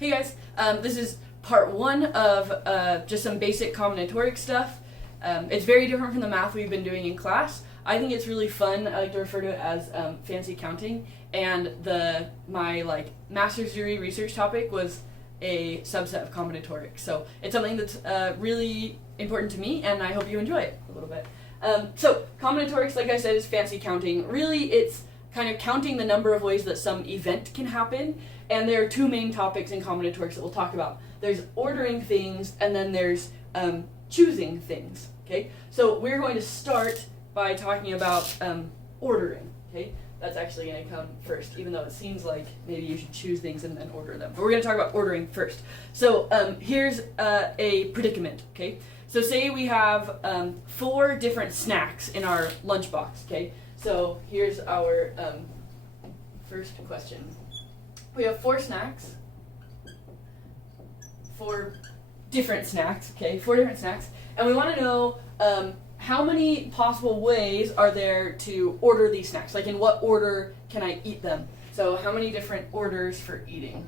Hey guys, this is part one of just some basic combinatoric stuff. It's very different from the math we've been doing in class. I think it's really fun. I like to refer to it as fancy counting, and my master's degree research topic was a subset of combinatorics. So it's something that's really important to me, and I hope you enjoy it a little bit. So combinatorics, like I said, is fancy counting. Really, it's kind of counting the number of ways that some event can happen. And there are two main topics in combinatorics that we'll talk about. There's ordering things, and then there's choosing things. Okay, so we're going to start by talking about ordering. Okay, that's actually going to come first, even though it seems like maybe you should choose things and then order them. But we're going to talk about ordering first. So here's a predicament. Okay, so say we have 4 different snacks in our lunchbox. Okay, so here's our first question. We have 4 snacks, 4 different snacks, okay, 4 different snacks, and we want to know how many possible ways are there to order these snacks, like in what order can I eat them? So how many different orders for eating?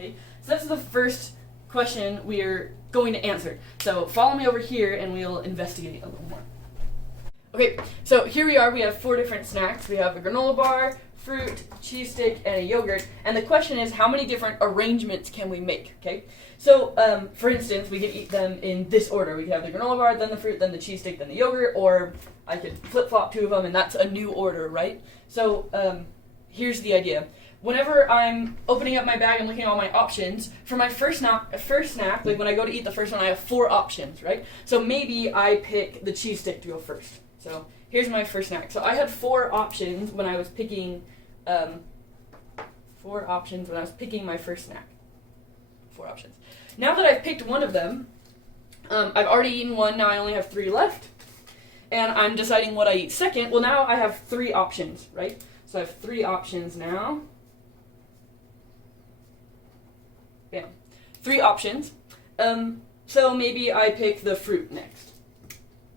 Okay, so that's the first question we're going to answer. So follow me over here and we'll investigate a little more. Okay, so here we are. We have 4 different snacks. We have a granola bar, fruit, cheese stick, and a yogurt. And the question is, how many different arrangements can we make? Okay, so for instance, we could eat them in this order. We could have the granola bar, then the fruit, then the cheese stick, then the yogurt, or I could flip-flop 2 of them, and that's a new order, right? So here's the idea. Whenever I'm opening up my bag and looking at all my options, for my first snack, like when I go to eat the first one, I have 4 options, right? So maybe I pick the cheese stick to go first. So here's my first snack. So I had 4 options when I was picking, 4 options when I was picking my first snack. 4 options. Now that I've picked one of them, I've already eaten one, now I only have 3 left. And I'm deciding what I eat second. Well, now I have 3 options, right? So I have 3 options now. Bam. 3 options. So maybe I pick the fruit next.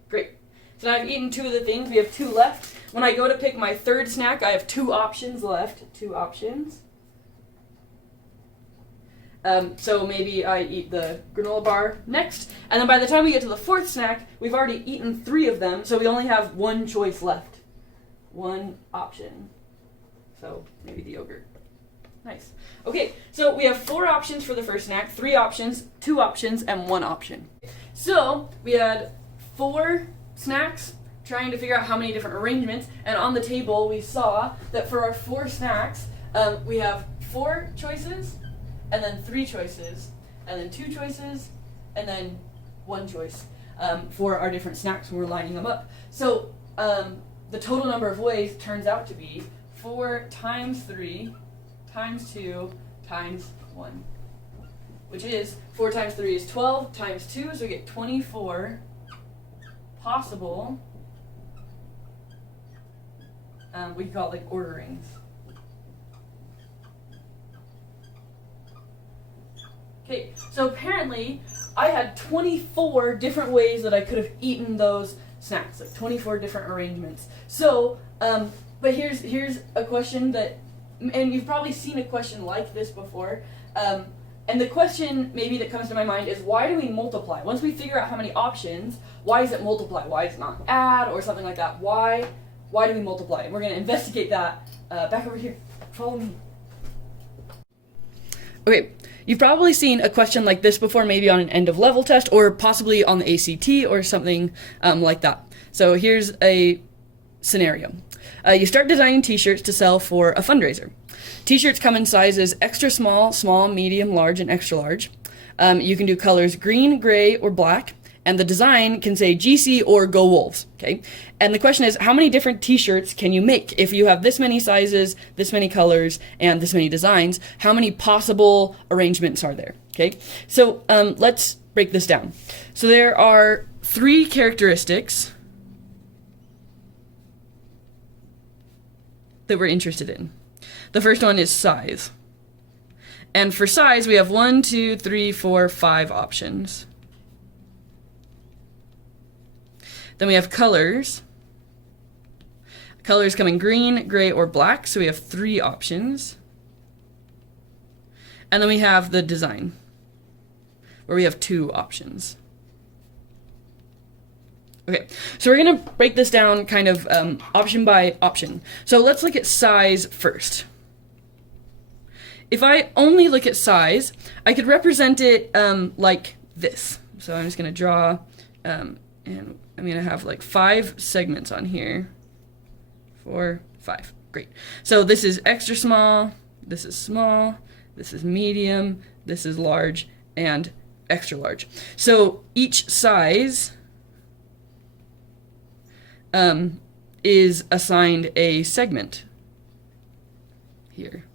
Great. So now I've eaten 2 of the things. We have 2 left. When I go to pick my third snack, I have 2 options left. 2 options. So maybe I eat the granola bar next. And then by the time we get to the 4th snack, we've already eaten 3 of them. So we only have 1 choice left. 1 option. So maybe the yogurt. Nice. Okay, so we have 4 options for the first snack, 3 options, 2 options, and 1 option. So we had 4 snacks, trying to figure out how many different arrangements, and on the table we saw that for our 4 snacks, we have 4 choices, and then 3 choices, and then 2 choices, and then 1 choice for our different snacks when we're lining them up. So the total number of ways turns out to be 4 times 3 times 2 times 1, which is 4 times 3 is 12 times 2, so we get 24 possible, we call it like orderings. Okay, so apparently I had 24 different ways that I could have eaten those snacks, like 24 different arrangements. So, but here's a question that, and you've probably seen a question like this before, and the question maybe that comes to my mind is, why do we multiply? Once we figure out how many options, why is it multiply? Why is it not add or something like that? Why do we multiply? And we're going to investigate that back over here. Follow me. Okay, you've probably seen a question like this before, maybe on an end of level test or possibly on the ACT or something like that. So here's a scenario. You start designing t-shirts to sell for a fundraiser. T-shirts come in sizes extra small, small, medium, large, and extra large. You can do colors green, gray, or black, and the design can say GC or Go Wolves, okay? And the question is, how many different t-shirts can you make? If you have this many sizes, this many colors, and this many designs, how many possible arrangements are there, okay? So let's break this down. So there are 3 characteristics that we're interested in. The first one is size. And for size, we have 1, 2, 3, 4, 5 options. Then we have colors. Colors come in green, gray, or black, so we have 3 options. And then we have the design, where we have 2 options. Okay, so we're going to break this down kind of option by option. So let's look at size first. If I only look at size, I could represent it like this. So I'm just going to draw, and I'm going to have like 5 segments on here. 4, 5. Great. So this is extra small, this is small, this is medium, this is large, and extra large. So each size is assigned a segment here.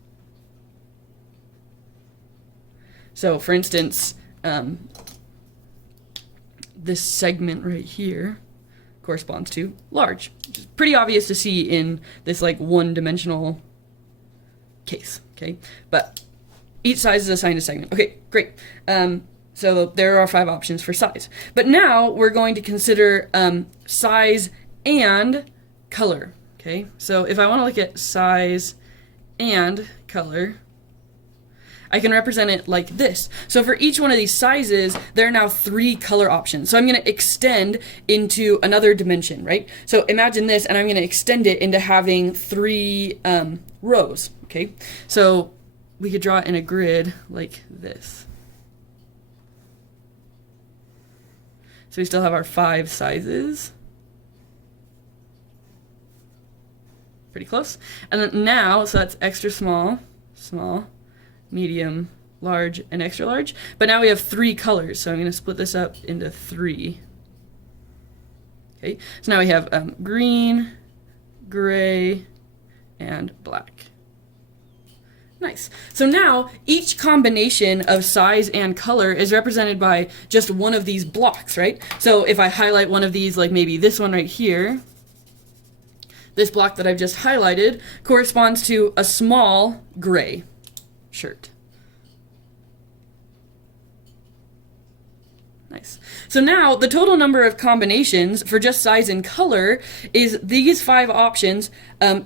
So for instance, this segment right here corresponds to large, which is pretty obvious to see in this like one-dimensional case, okay? But each size is assigned a segment. Okay, great. So there are 5 options for size. But now we're going to consider size and color, okay? So if I want to look at size and color, I can represent it like this. So for each one of these sizes, there are now 3 color options. So I'm going to extend into another dimension, right? So imagine this, and I'm going to extend it into having 3 rows, okay? So we could draw it in a grid like this. So we still have our 5 sizes. Pretty close. And then now, so that's extra small, small, medium, large, and extra large. But now we have 3 colors, so I'm going to split this up into 3. Okay, so now we have green, gray, and black. Nice. So now each combination of size and color is represented by just one of these blocks, right? So if I highlight one of these, like maybe this one right here, this block that I've just highlighted corresponds to a small gray shirt. Nice. So now the total number of combinations for just size and color is these 5 options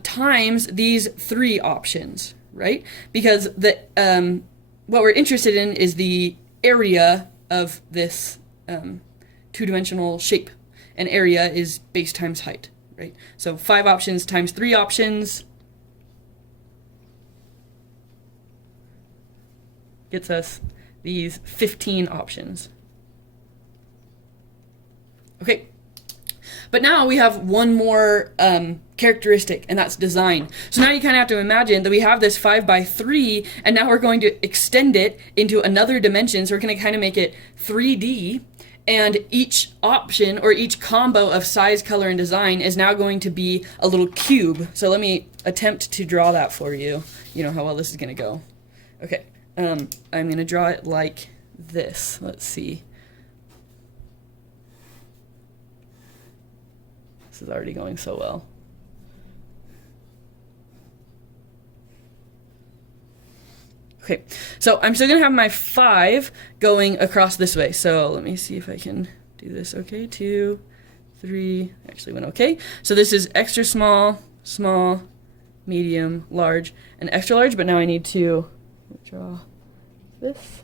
times these 3 options, right? Because the what we're interested in is the area of this 2-dimensional shape, and area is base times height, right? So 5 options times 3 options gets us these 15 options. Okay, but now we have one more characteristic, and that's design. So now you kind of have to imagine that we have this 5x3, and now we're going to extend it into another dimension, so we're going to kind of make it 3D, and each option or each combo of size, color, and design is now going to be a little cube. So let me attempt to draw that for you. You know how well this is going to go. Okay. I'm going to draw it like this. Let's see. This is already going so well. Okay, so I'm still going to have my 5 going across this way. So let me see if I can do this. Okay, 2, 3, actually went okay. So this is extra small, small, medium, large, and extra large, but now I need to draw this.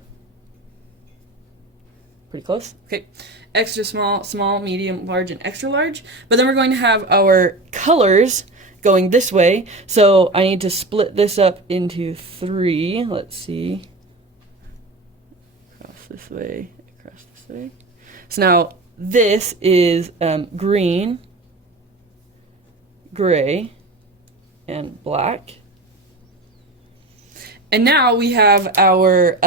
Pretty close. Okay, extra small, small, medium, large, and extra large. But then we're going to have our colors going this way. So I need to split this up into 3. Let's see. Across this way, across this way. So now this is green, gray, and black. And now we have our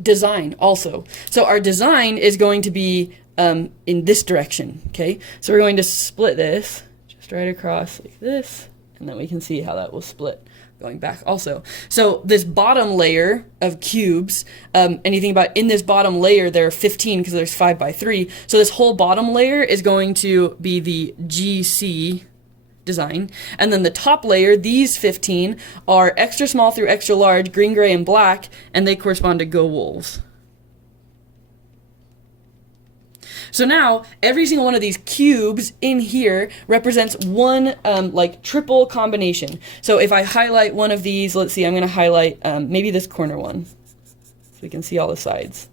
design also. So our design is going to be in this direction, okay? So we're going to split this just right across like this, and then we can see how that will split going back also. So this bottom layer of cubes, and you think about in this bottom layer there are 15 because there's 5x3. So this whole bottom layer is going to be the GC design. And then the top layer, these 15, are extra small through extra large, green, gray, and black, and they correspond to Go Wolves. So now, every single one of these cubes in here represents one, like, triple combination. So if I highlight one of these, let's see, I'm going to highlight maybe this corner one, so we can see all the sides.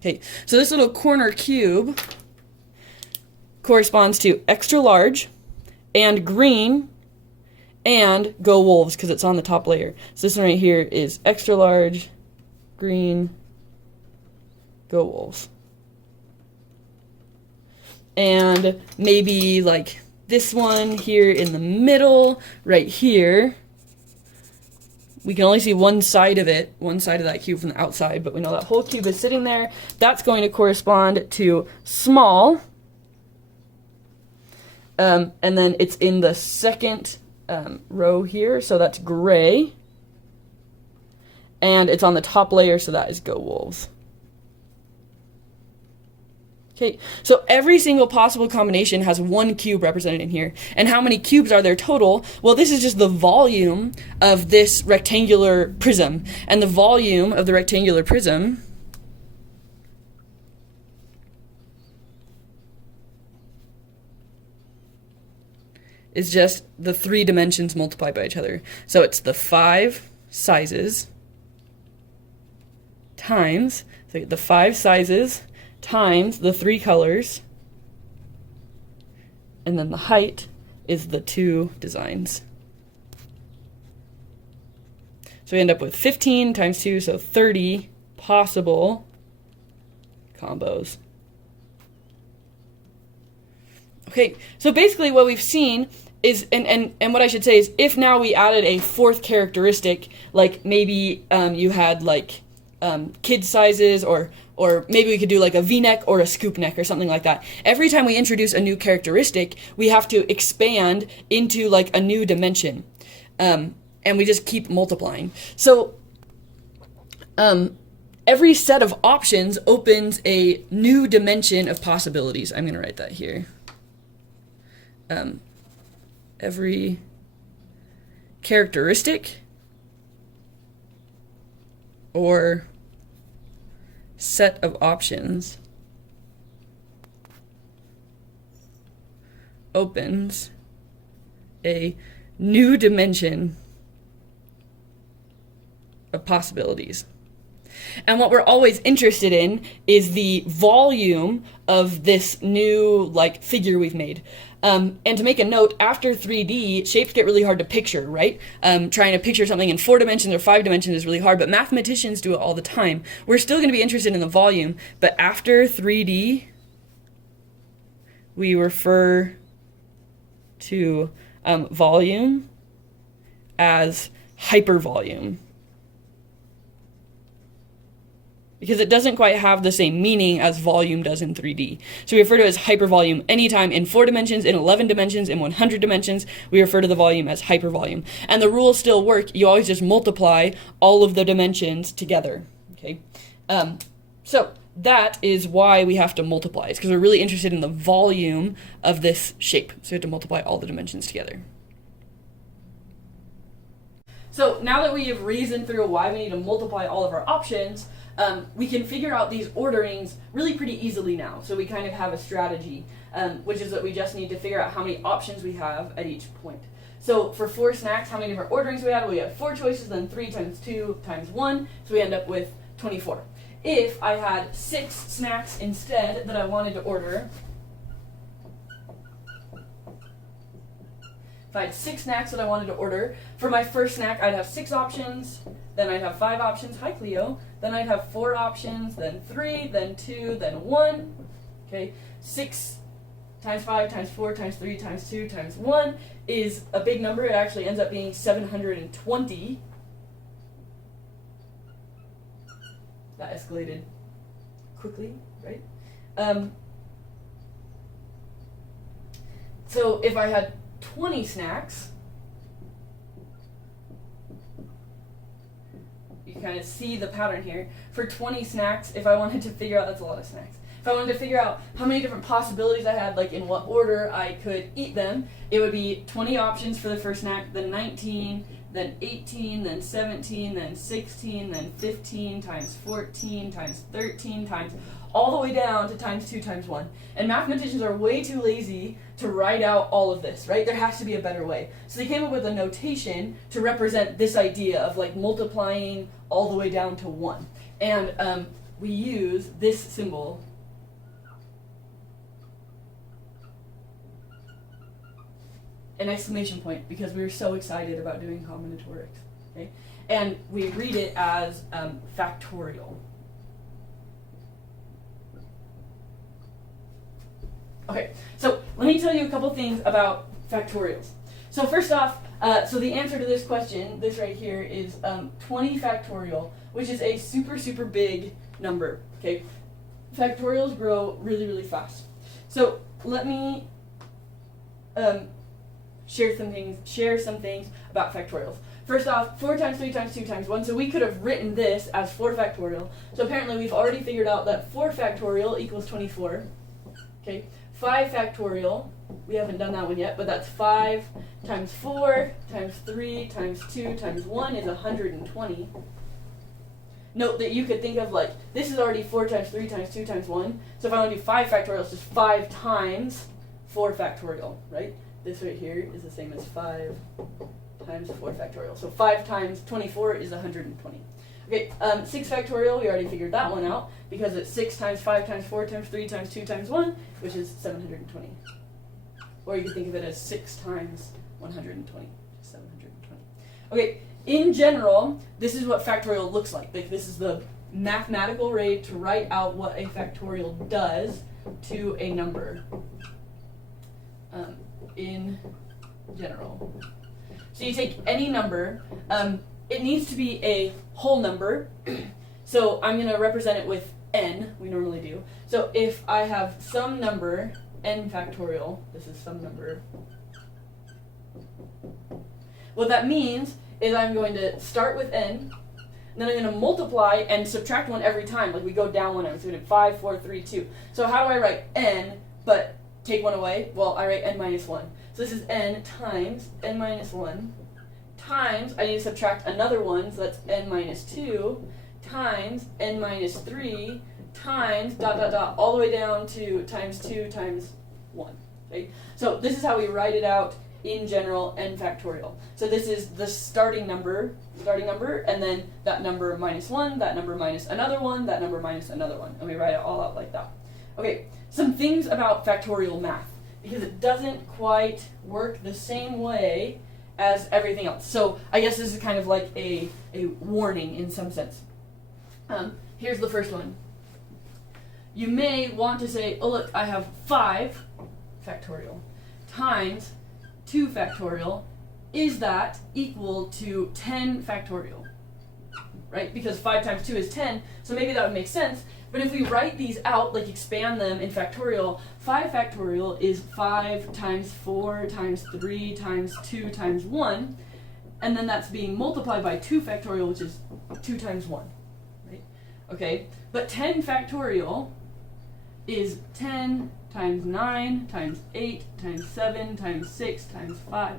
Okay, so this little corner cube corresponds to extra large and green and Go Wolves because it's on the top layer. So this one right here is extra large, green, Go Wolves. And maybe like this one here in the middle, right here. We can only see one side of it, one side of that cube from the outside, but we know that whole cube is sitting there. That's going to correspond to small. And then it's in the second row here, so that's gray. And it's on the top layer, so that is Go Wolves. Okay, so every single possible combination has one cube represented in here. And how many cubes are there total? Well, this is just the volume of this rectangular prism. And the volume of the rectangular prism is just the 3 dimensions multiplied by each other. So it's the 5 sizes times, so the 5 sizes times the 3 colors, and then the height is the 2 designs. So we end up with 15 times 2, so 30 possible combos. Okay, so basically what we've seen is, and what I should say is, if now we added a 4th characteristic, like maybe you had like kid sizes, or maybe we could do like a V-neck or a scoop neck or something like that. Every time we introduce a new characteristic, we have to expand into like a new dimension. And we just keep multiplying. So every set of options opens a new dimension of possibilities. I'm going to write that here. Every characteristic or set of options opens a new dimension of possibilities. And what we're always interested in is the volume of this new like figure we've made. And to make a note, after 3D, shapes get really hard to picture, right? Trying to picture something in 4 dimensions or 5 dimensions is really hard, but mathematicians do it all the time. We're still going to be interested in the volume, but after 3D, we refer to volume as hypervolume. Because it doesn't quite have the same meaning as volume does in 3D. So we refer to it as hypervolume anytime in 4 dimensions, in 11 dimensions, in 100 dimensions, we refer to the volume as hypervolume. And the rules still work. You always just multiply all of the dimensions together. Okay. So that is why we have to multiply. It's because we're really interested in the volume of this shape. So we have to multiply all the dimensions together. So now that we have reasoned through why we need to multiply all of our options, we can figure out these orderings really pretty easily now. So we kind of have a strategy, which is that we just need to figure out how many options we have at each point. So for 4 snacks, how many different orderings we have? Well, we have 4 choices, then 3 times 2 times 1, so we end up with 24. If I had 6 snacks instead that I wanted to order, if I had 6 snacks that I wanted to order, for my first snack I'd have 6 options, then I'd have 5 options, hi Cleo, then I'd have 4 options, then 3, then 2, then 1, okay, 6 times 5 times 4 times 3 times 2 times 1 is a big number. It actually ends up being 720. That escalated quickly, right? So if I had 20 snacks, you kind of see the pattern here. For 20 snacks, if I wanted to figure out, that's a lot of snacks. If I wanted to figure out how many different possibilities I had, like in what order I could eat them, it would be 20 options for the first snack, then 19, then 18, then 17, then 16, then 15, times 14, times 13, times all the way down to times 2 times 1. And mathematicians are way too lazy to write out all of this, right? There has to be a better way. So they came up with a notation to represent this idea of like multiplying all the way down to 1. And we use this symbol, an exclamation point, because we were so excited about doing combinatorics. Okay? And we read it as factorial. Okay, so let me tell you a couple things about factorials. So first off, so the answer to this question, this right here, is 20 factorial, which is a super, super big number. Okay, factorials grow really, really fast. So let me share some things about factorials. First off, 4 times 3 times 2 times 1, so we could have written this as 4 factorial. So apparently we've already figured out that 4 factorial equals 24. Okay, 5 factorial, we haven't done that one yet, but that's 5 times 4 times 3 times 2 times 1 is 120. Note that you could think of like, this is already 4 times 3 times 2 times 1, so if I want to do 5 factorial, it's just 5 times 4 factorial, right? This right here is the same as 5 times 4 factorial. So 5 times 24 is 120. Okay, 6 factorial, we already figured that one out, because it's 6 times 5 times 4 times 3 times 2 times 1, which is 720. Or you could think of it as 6 times 120, 720. Okay, in general, this is what factorial looks like. This is the mathematical way to write out what a factorial does to a number. In general. So you take any number, it needs to be a whole number, so I'm going to represent it with n, we normally do. So if I have some number, n factorial, this is some number, what that means is I'm going to start with n, and then I'm going to multiply and subtract 1 every time, like we go down 1 so we did 5, 4, 3, 2. So how do I write n, but take 1 away? Well, I write n minus 1. So this is n times n minus 1 times, I need to subtract another 1, so that's n minus 2, times n minus 3, times dot dot dot, all the way down to times 2 times 1. Okay? So this is how we write it out in general, n factorial. So this is the starting number, and then that number minus 1, that number minus another 1, that number minus another 1. And we write it all out like that. Okay, some things about factorial math, because it doesn't quite work the same way as everything else. So I guess this is kind of like a warning in some sense. Here's the first one. You may want to say, oh look, I have 5 factorial times 2 factorial. Is that equal to 10 factorial? Right? Because 5 times 2 is 10, so maybe that would make sense. But if we write these out, like expand them in factorial, 5 factorial is 5 times 4 times 3 times 2 times 1, and then that's being multiplied by 2 factorial, which is 2 times 1, right? Okay, but 10 factorial is 10 times 9 times 8 times 7 times 6 times 5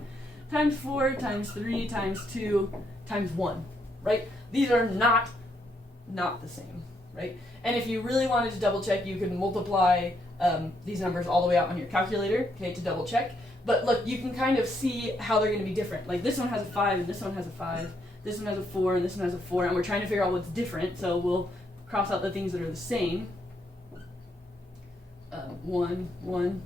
times 4 times 3 times 2 times 1, right? These are not the same, right? And if you really wanted to double check, you could multiply these numbers all the way out on your calculator, okay, to double check. But look, you can kind of see how they're going to be different. Like this one has a 5 and this one has a 5. This one has a 4 and this one has a 4. And we're trying to figure out what's different, so we'll cross out the things that are the same. 1,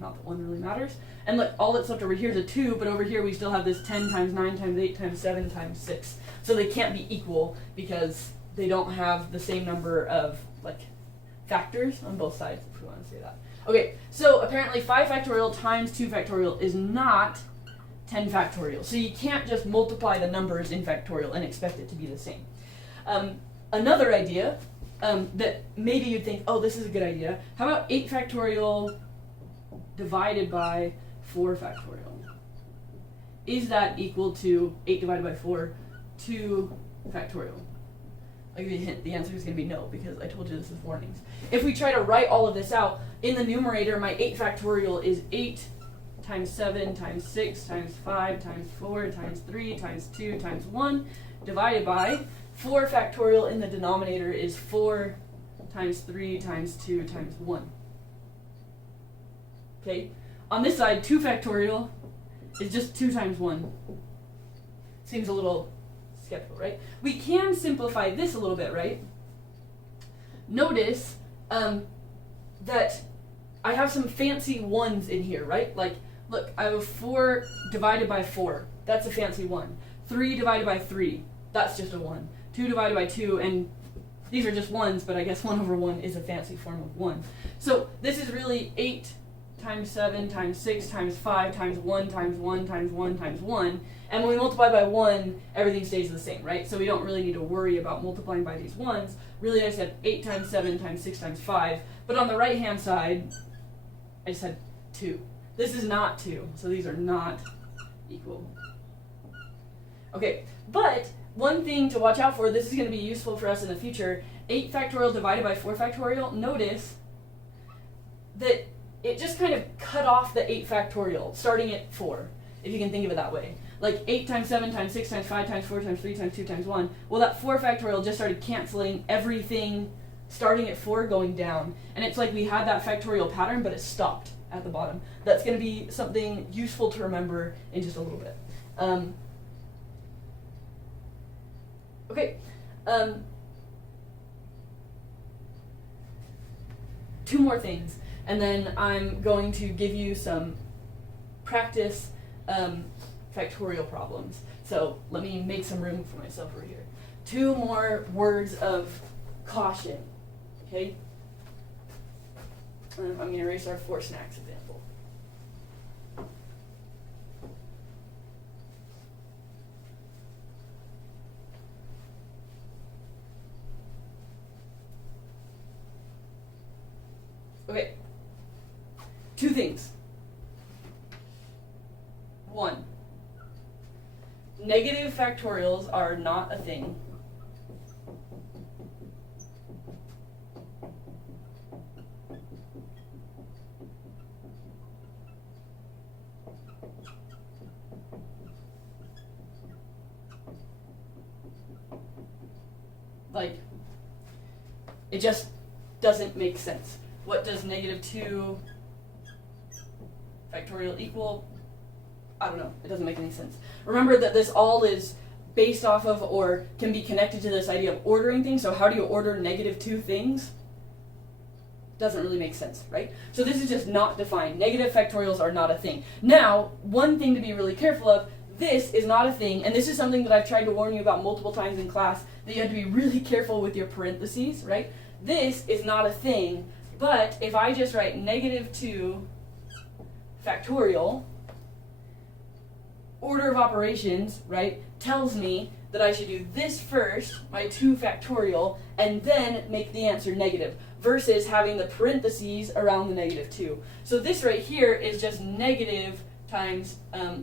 not that 1 really matters. And look, all that's left over here is a 2, but over here we still have this 10 times 9 times 8 times 7 times 6. So they can't be equal because they don't have the same number of like factors on both sides, if we want to say that. Okay, so apparently 5 factorial times 2 factorial is not 10 factorial. So you can't just multiply the numbers in factorial and expect it to be the same. Another idea that maybe you'd think, oh, this is a good idea. How about 8 factorial divided by 4 factorial? Is that equal to 8 divided by 4, 2 factorial? I'll give you a hint. The answer is going to be no, because I told you this is warnings. If we try to write all of this out, in the numerator, my 8 factorial is 8 times 7 times 6 times 5 times 4 times 3 times 2 times 1 divided by 4 factorial in the denominator is 4 times 3 times 2 times 1. Okay? On this side, 2 factorial is just 2 times 1. Seems a little skeptical, right? We can simplify this a little bit, right? Notice that I have some fancy 1s in here, right? Like, look, I have 4 divided by 4. That's a fancy 1. 3 divided by 3. That's just a 1. 2 divided by 2, and these are just 1s, but I guess 1 over 1 is a fancy form of 1. So this is really 8 times 7 times 6 times 5 times 1 times 1 times 1 times 1. And when we multiply by 1, everything stays the same, right? So we don't really need to worry about multiplying by these 1s. Really, I said 8 times 7 times 6 times 5. But on the right-hand side, I just had 2. This is not 2, so these are not equal. Okay, but one thing to watch out for, this is going to be useful for us in the future, 8 factorial divided by 4 factorial, notice that it just kind of cut off the 8 factorial, starting at 4, if you can think of it that way. Like 8 times 7 times 6 times 5 times 4 times 3 times 2 times 1. Well, that 4 factorial just started canceling everything starting at 4 going down. And it's like we had that factorial pattern, but it stopped at the bottom. That's going to be something useful to remember in just a little bit. Okay. 2 more things, and then I'm going to give you some practice factorial problems. So let me make some room for myself over here. 2 more words of caution, okay? I'm going to erase our 4 snacks example. Okay, 2 things. 1, negative factorials are not a thing. Like, it just doesn't make sense. What does negative 2 factorial equal? I don't know. It doesn't make any sense. Remember that this all is based off of or can be connected to this idea of ordering things. So how do you order negative 2 things? Doesn't really make sense, right? So this is just not defined. Negative factorials are not a thing. Now, one thing to be really careful of, this is not a thing, and this is something that I've tried to warn you about multiple times in class, that you have to be really careful with your parentheses, right? This is not a thing, but if I just write negative 2 factorial, order of operations, right, tells me that I should do this first, my 2 factorial, and then make the answer negative, versus having the parentheses around the negative 2. So this right here is just negative times,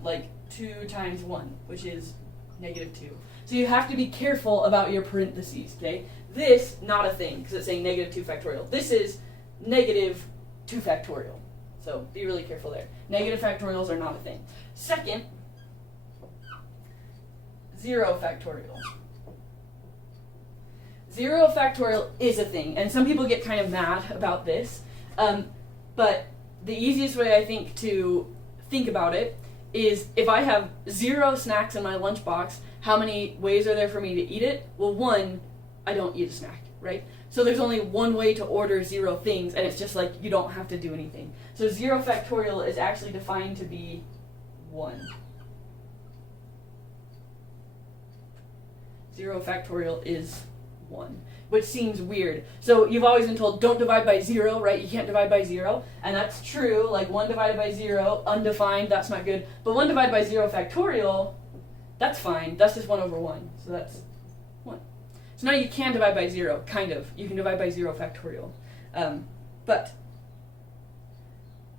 like 2 times 1, which is negative 2. So you have to be careful about your parentheses, okay? This, not a thing, because it's saying negative 2 factorial. This is negative 2 factorial. So be really careful there. Negative factorials are not a thing. Second, 0 factorial. 0 factorial is a thing, and some people get kind of mad about this, but the easiest way I think to think about it is if I have 0 snacks in my lunchbox, how many ways are there for me to eat it? Well, 1, I don't eat a snack, right? So there's only one way to order 0 things, and it's just like you don't have to do anything. So 0 factorial is actually defined to be 1. 0 factorial is 1, which seems weird. So you've always been told, don't divide by 0, right? You can't divide by 0, and that's true. Like 1 divided by 0, undefined, that's not good. But 1 divided by 0 factorial, that's fine. That's just 1 over 1, so that's 1. So now you can divide by 0, kind of. You can divide by 0 factorial. But,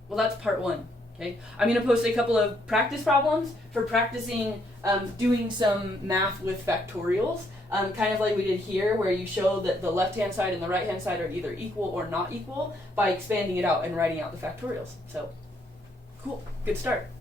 well, that's part 1. Okay, I'm going to post a couple of practice problems for practicing doing some math with factorials. kind of like we did here, where you show that the left-hand side and the right-hand side are either equal or not equal by expanding it out and writing out the factorials. So, cool, good start.